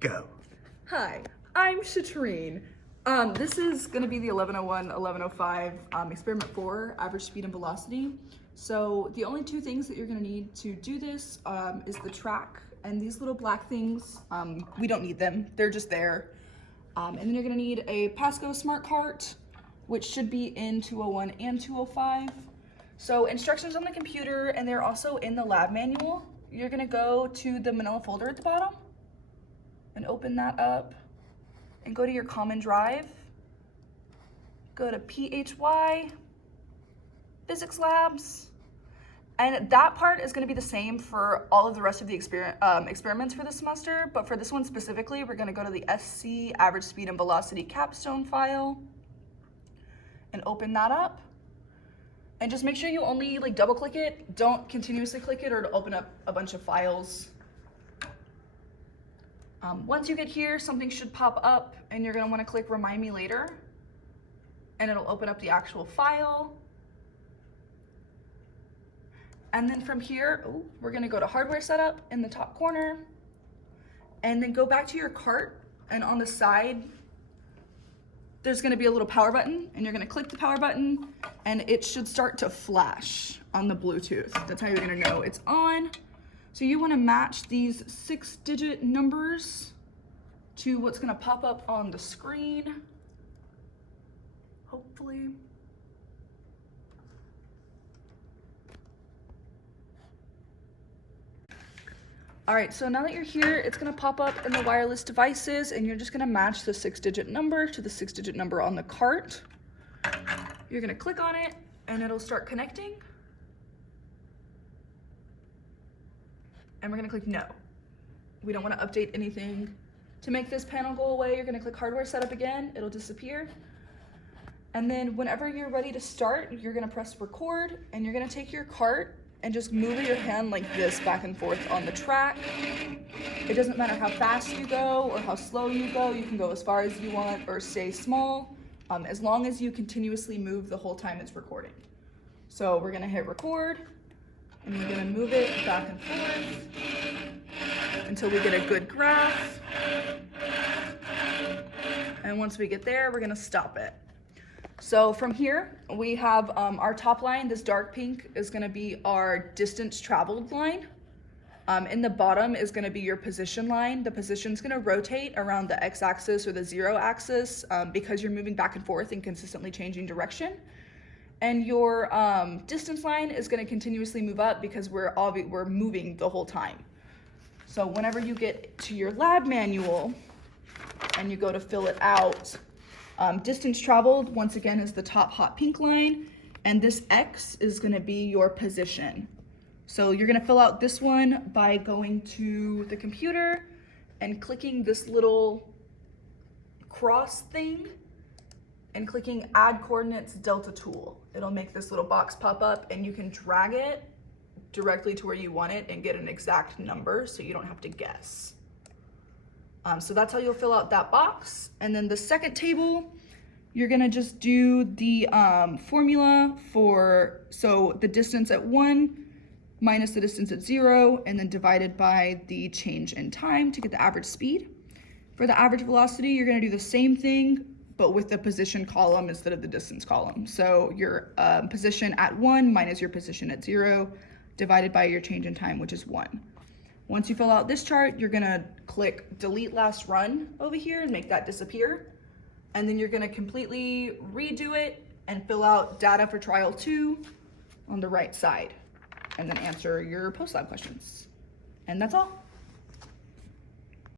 go. Hi, I'm Shatrine. This is going to be the 1101, 1105 experiment 4, average speed and velocity. So the only two things that you're going to need to do this is the track and these little black things. We don't need them, they're just there. And then you're going to need a Pasco Smart Cart, which should be in 201 and 205. So instructions on the computer, and they're also in the lab manual. You're going to go to the manila folder at the bottom and open that up and go to your common drive. Go to PHY, Physics Labs, and that part is going to be the same for all of the rest of the experiments for this semester, but for this one specifically, we're going to go to the SC average speed and velocity capstone file and open that up. And just make sure you only double click it, don't continuously click it or it'll open up a bunch of files. Once you get here, something should pop up and you're going to want to click Remind Me Later, and it'll open up the actual file. And then from here, we're going to go to Hardware Setup in the top corner, and then go back to your cart, and on the side, there's going to be a little power button, and you're going to click the power button, and it should start to flash on the Bluetooth. That's how you're going to know it's on. So you want to match these 6-digit numbers to what's going to pop up on the screen, hopefully. All right, so now that you're here, it's going to pop up in the wireless devices, and you're just going to match the 6-digit number to the 6-digit number on the cart. You're going to click on it, and it'll start connecting. And we're going to click No. We don't want to update anything. To make this panel go away, you're going to click Hardware Setup again. It'll disappear. And then whenever you're ready to start, you're going to press Record, and you're going to take your cart and just move your hand like this back and forth on the track. It doesn't matter how fast you go or how slow you go. You can go as far as you want or stay small, as long as you continuously move the whole time it's recording. So we're going to hit Record, and we're going to move it back and forth until we get a good graph. And once we get there, we're going to stop it. So from here, we have our top line. This dark pink is going to be our distance traveled line. In the bottom is going to be your position line. The position is going to rotate around the x-axis or the 0 axis because you're moving back and forth and consistently changing direction. And your distance line is going to continuously move up because we're moving the whole time. So whenever you get to your lab manual and you go to fill it out, distance traveled, once again, is the top hot pink line, and this X is going to be your position. So you're going to fill out this one by going to the computer and clicking this little cross thing and clicking Add Coordinates Delta Tool. It'll make this little box pop up, and you can drag it directly to where you want it and get an exact number so you don't have to guess. So that's how you'll fill out that box. And then the second table, you're gonna just do the formula for, so the distance at 1 minus the distance at 0, and then divided by the change in time to get the average speed. For the average velocity, you're gonna do the same thing, but with the position column instead of the distance column. So your position at 1 minus your position at 0, divided by your change in time, which is 1. Once you fill out this chart, you're gonna click Delete Last Run over here and make that disappear. And then you're gonna completely redo it and fill out data for trial 2 on the right side, and then answer your post lab questions. And that's all.